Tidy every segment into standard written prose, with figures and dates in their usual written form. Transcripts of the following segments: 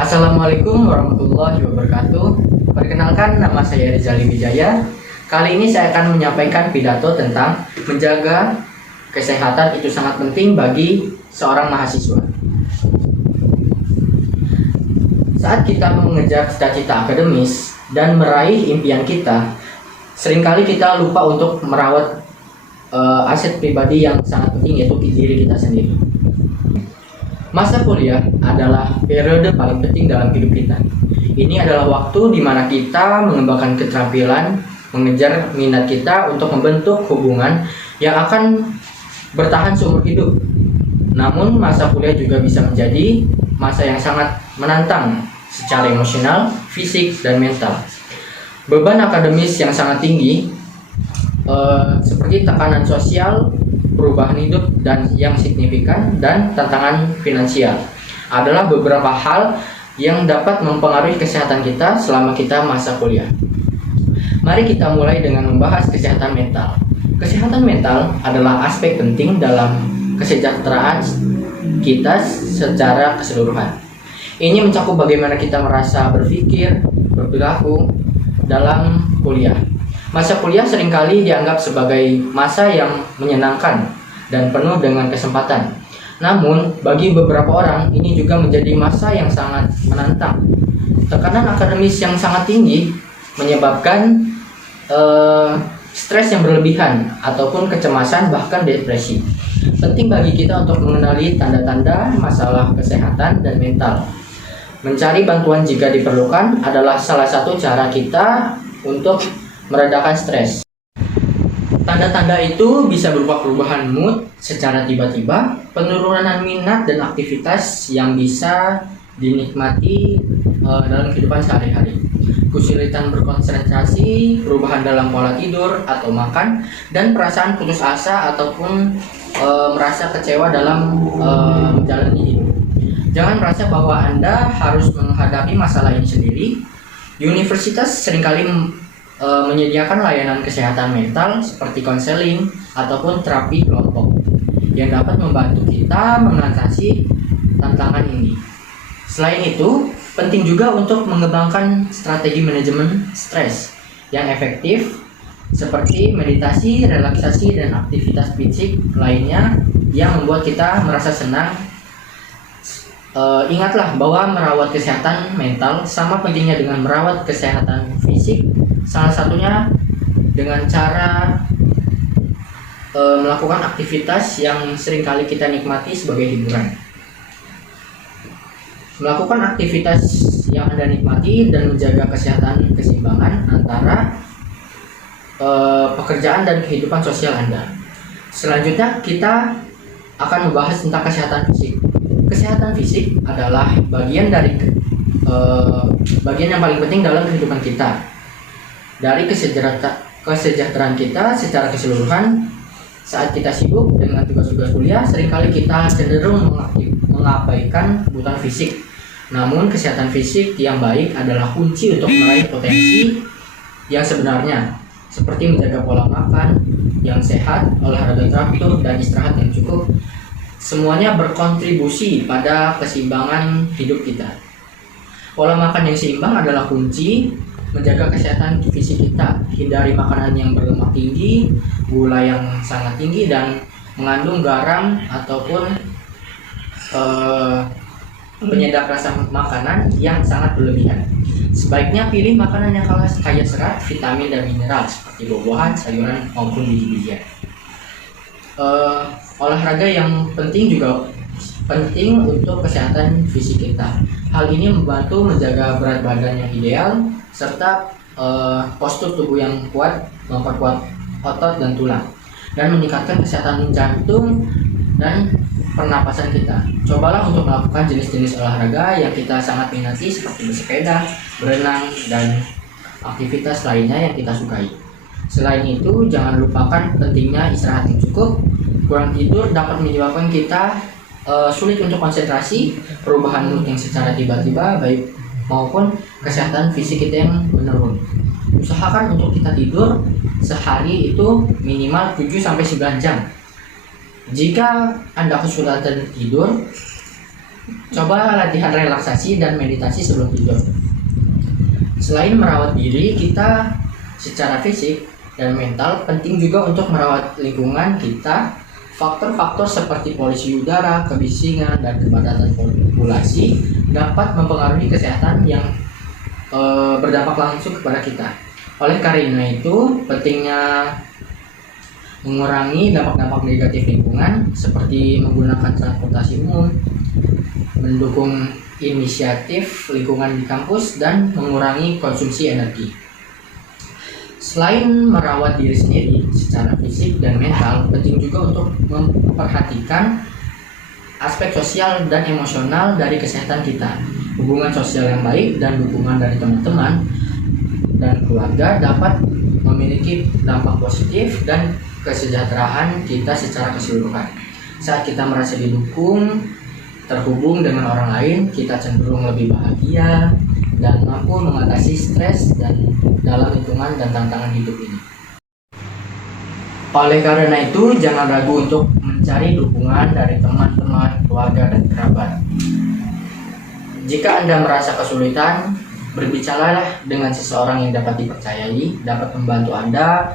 Assalamualaikum warahmatullahi wabarakatuh. Perkenalkan, nama saya Rizali Wijaya. Kali ini saya akan menyampaikan pidato tentang menjaga kesehatan itu sangat penting bagi seorang mahasiswa. Saat kita mengejar cita-cita akademis dan meraih impian kita, seringkali kita lupa untuk merawat aset pribadi yang sangat penting, yaitu diri kita sendiri. Masa kuliah adalah periode paling penting dalam hidup kita. Ini adalah waktu di mana kita mengembangkan keterampilan, mengejar minat kita untuk membentuk hubungan yang akan bertahan seumur hidup. Namun masa kuliah juga bisa menjadi masa yang sangat menantang secara emosional, fisik, dan mental. Beban akademis yang sangat tinggi, seperti tekanan sosial, perubahan hidup dan yang signifikan, dan tantangan finansial adalah beberapa hal yang dapat mempengaruhi kesehatan kita selama kita masa kuliah. Mari kita mulai dengan membahas kesehatan mental. Kesehatan mental adalah aspek penting dalam kesejahteraan kita secara keseluruhan. Ini mencakup bagaimana kita merasa, berpikir, berperilaku dalam kuliah. Masa kuliah seringkali dianggap sebagai masa yang menyenangkan dan penuh dengan kesempatan. Namun, bagi beberapa orang, ini juga menjadi masa yang sangat menantang. Tekanan akademis yang sangat tinggi menyebabkan stres yang berlebihan ataupun kecemasan, bahkan depresi. Penting bagi kita untuk mengenali tanda-tanda masalah kesehatan dan mental. Mencari bantuan jika diperlukan adalah salah satu cara kita untuk meredakan stres. Tanda-tanda itu bisa berupa perubahan mood secara tiba-tiba, penurunan minat dan aktivitas yang bisa dinikmati dalam kehidupan sehari-hari, kesulitan berkonsentrasi, perubahan dalam pola tidur atau makan, dan perasaan putus asa ataupun merasa kecewa dalam menjalani hidup. Jangan merasa bahwa Anda harus menghadapi masalah ini sendiri. Universitas seringkali menyediakan layanan kesehatan mental seperti konseling ataupun terapi kelompok yang dapat membantu kita mengatasi tantangan ini. Selain itu, penting juga untuk mengembangkan strategi manajemen stres yang efektif seperti meditasi, relaksasi, dan aktivitas fisik lainnya yang membuat kita merasa senang. Ingatlah bahwa merawat kesehatan mental sama pentingnya dengan merawat kesehatan fisik. Salah satunya dengan cara melakukan aktivitas yang seringkali kita nikmati sebagai hiburan. Melakukan aktivitas yang Anda nikmati dan menjaga kesehatan keseimbangan antara pekerjaan dan kehidupan sosial Anda. Selanjutnya kita akan membahas tentang kesehatan fisik. Kesehatan fisik adalah bagian yang paling penting dalam kehidupan kita. Dari kesejahteraan kita secara keseluruhan. Saat kita sibuk dengan tugas-tugas kuliah, seringkali kita cenderung mengabaikan kebutuhan fisik. Namun kesehatan fisik yang baik adalah kunci untuk meraih potensi yang sebenarnya, seperti menjaga pola makan yang sehat, olahraga teratur, dan istirahat yang cukup. Semuanya berkontribusi pada keseimbangan hidup kita. Pola makan yang seimbang adalah kunci menjaga kesehatan fisik kita. Hindari makanan yang berlemak tinggi, gula yang sangat tinggi, dan mengandung garam ataupun penyedap rasa makanan yang sangat berlebihan. Sebaiknya pilih makanan yang kaya serat, vitamin, dan mineral seperti buah-buahan, sayuran, maupun biji-bijian. Olahraga yang penting juga penting untuk kesehatan fisik kita. Hal ini membantu menjaga berat badan yang ideal serta postur tubuh yang kuat, memperkuat otot dan tulang, dan meningkatkan kesehatan jantung dan pernapasan kita. Cobalah untuk melakukan jenis-jenis olahraga yang kita sangat minati seperti bersepeda, berenang, dan aktivitas lainnya yang kita sukai. Selain itu, jangan lupakan pentingnya istirahat yang cukup. Kurang tidur dapat menyebabkan kita sulit untuk konsentrasi, perubahan mood yang secara tiba-tiba, baik maupun kesehatan fisik kita yang menurun. Usahakan untuk kita tidur sehari itu minimal 7-9 jam. Jika Anda kesulitan tidur, coba latihan relaksasi dan meditasi sebelum tidur. Selain merawat diri kita secara fisik dan mental, penting juga untuk merawat lingkungan kita. Faktor-faktor seperti polusi udara, kebisingan, dan kepadatan populasi dapat mempengaruhi kesehatan yang berdampak langsung kepada kita. Oleh karena itu, pentingnya mengurangi dampak-dampak negatif lingkungan seperti menggunakan transportasi umum, mendukung inisiatif lingkungan di kampus, dan mengurangi konsumsi energi. Selain merawat diri sendiri secara fisik dan mental, penting juga untuk memperhatikan aspek sosial dan emosional dari kesehatan kita. Hubungan sosial yang baik dan dukungan dari teman-teman dan keluarga dapat memiliki dampak positif dan kesejahteraan kita secara keseluruhan. Saat kita merasa didukung, terhubung dengan orang lain, kita cenderung lebih bahagia dan mampu mengatasi stres dan dalam lingkungan dan tantangan hidup ini. Oleh karena itu, jangan ragu untuk mencari dukungan dari teman-teman, keluarga, dan kerabat. Jika Anda merasa kesulitan, berbicaralah dengan seseorang yang dapat dipercayai, dapat membantu Anda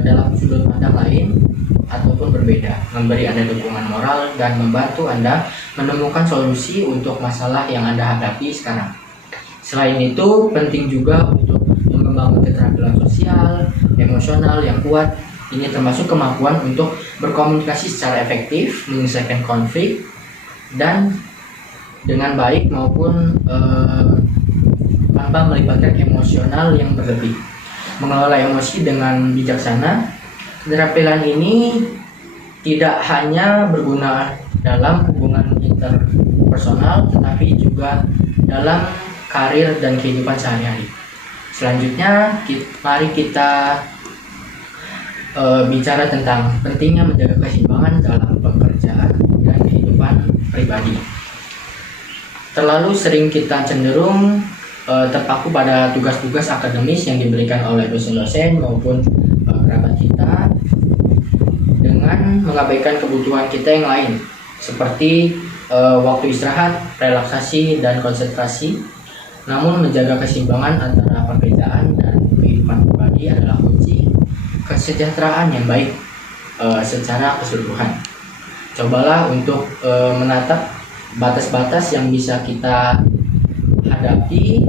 dalam sudut pandang lain ataupun berbeda, memberi Anda dukungan moral, dan membantu Anda menemukan solusi untuk masalah yang Anda hadapi sekarang. Selain itu, penting juga untuk membangun keterampilan sosial, emosional yang kuat. Ini termasuk kemampuan untuk berkomunikasi secara efektif, menyelesaikan konflik, dan dengan baik maupun tanpa melibatkan emosional yang berlebih. Mengelola emosi dengan bijaksana. Keterampilan ini tidak hanya berguna dalam hubungan interpersonal, tetapi juga dalam karir dan kehidupan sehari-hari. Selanjutnya, mari kita bicara tentang pentingnya menjaga keseimbangan dalam pekerjaan dan kehidupan pribadi. Terlalu sering kita cenderung terpaku pada tugas-tugas akademis yang diberikan oleh dosen-dosen maupun kerabat kita, dengan mengabaikan kebutuhan kita yang lain seperti waktu istirahat, relaksasi, dan konsentrasi. Namun menjaga keseimbangan antara pekerjaan dan kehidupan pribadi adalah kunci kesejahteraan yang baik secara keseluruhan. Cobalah untuk menatap batas-batas yang bisa kita hadapi.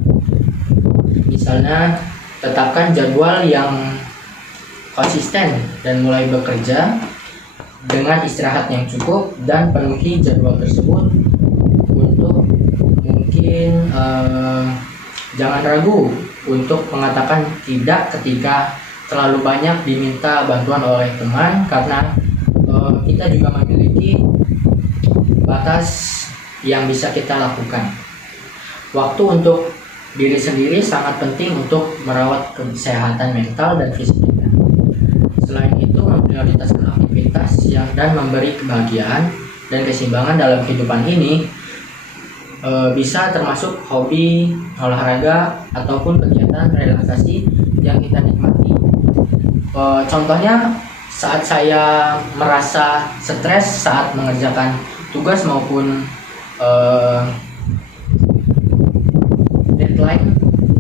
Misalnya, tetapkan jadwal yang konsisten dan mulai bekerja dengan istirahat yang cukup, dan penuhi jadwal tersebut. Untuk mungkin jangan ragu untuk mengatakan tidak ketika terlalu banyak diminta bantuan oleh teman, karena kita juga memiliki batas yang bisa kita lakukan. Waktu untuk diri sendiri sangat penting untuk merawat kesehatan mental dan fisik kita. Selain itu, memprioritaskan aktivitas dan memberi kebahagiaan dan keseimbangan dalam kehidupan ini bisa termasuk hobi, olahraga, ataupun kegiatan relaksasi yang kita nikmati. Contohnya, saat saya merasa stres saat mengerjakan tugas maupun deadline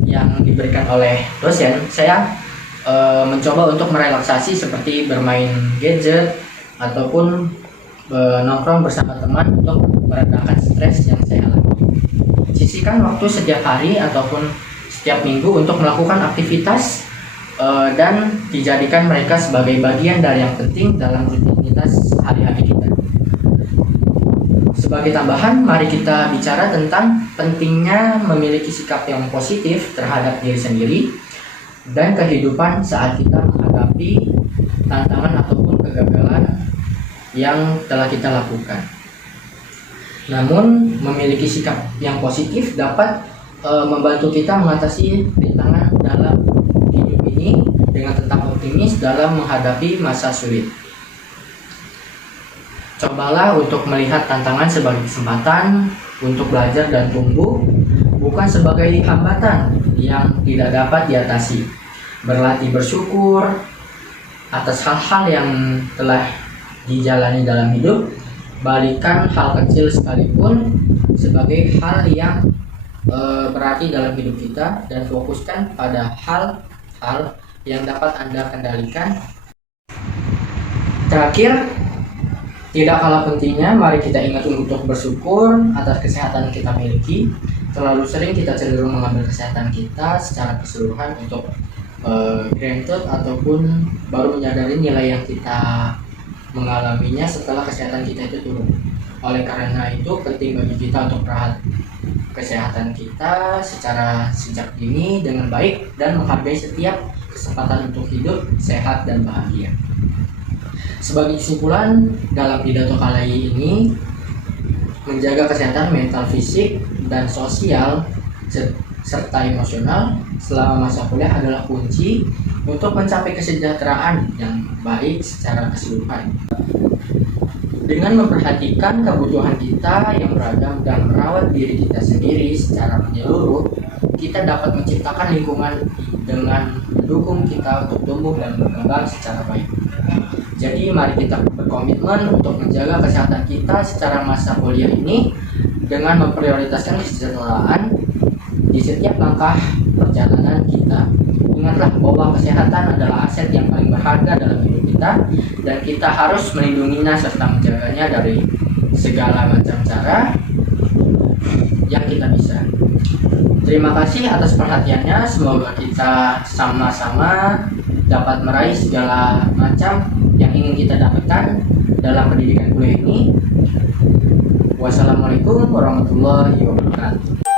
yang diberikan oleh dosen, saya mencoba untuk merelaksasi seperti bermain gadget ataupun nongkrong bersama teman untuk meredakan stres yang saya alami. Sisihkan waktu setiap hari ataupun setiap minggu untuk melakukan aktivitas dan dijadikan mereka sebagai bagian dari yang penting dalam rutinitas hari-hari kita. Sebagai tambahan, mari kita bicara tentang pentingnya memiliki sikap yang positif terhadap diri sendiri dan kehidupan saat kita menghadapi tantangan ataupun kegagalan yang telah kita lakukan. Namun, memiliki sikap yang positif dapat membantu kita mengatasi rintangan dalam hidup ini dengan tetap optimis dalam menghadapi masa sulit. Cobalah untuk melihat tantangan sebagai kesempatan untuk belajar dan tumbuh, bukan sebagai hambatan yang tidak dapat diatasi. Berlatih bersyukur atas hal-hal yang telah dijalani dalam hidup, balikan hal kecil sekalipun sebagai hal yang berarti dalam hidup kita, dan fokuskan pada hal-hal yang dapat Anda kendalikan. Terakhir, tidak kalah pentingnya, mari kita ingat untuk bersyukur atas kesehatan yang kita miliki. Terlalu sering kita cenderung mengambil kesehatan kita secara keseluruhan untuk granted, ataupun baru menyadari nilai yang kita mengalaminya setelah kesehatan kita itu turun. Oleh karena itu, penting bagi kita untuk merawat kesehatan kita secara sejak dini dengan baik dan menghargai setiap kesempatan untuk hidup sehat dan bahagia. Sebagai kesimpulan, dalam pidato kali ini, menjaga kesehatan mental, fisik, dan sosial serta emosional selama masa kuliah adalah kunci untuk mencapai kesejahteraan yang baik secara keseluruhan. Dengan memperhatikan kebutuhan kita yang beragam dan merawat diri kita sendiri secara menyeluruh, kita dapat menciptakan lingkungan dengan mendukung kita untuk tumbuh dan berkembang secara baik. Jadi mari kita berkomitmen untuk menjaga kesehatan kita secara masa kuliah ini dengan memprioritaskan kesejahteraan di setiap langkah perjalanan kita. Ingatlah bahwa kesehatan adalah aset yang paling berharga dalam hidup kita, dan kita harus melindunginya serta menjaganya dari segala macam cara yang kita bisa. Terima kasih atas perhatiannya. Semoga kita sama-sama dapat meraih segala macam yang ingin kita dapatkan dalam pendidikan kuliah ini. Wassalamualaikum warahmatullahi wabarakatuh.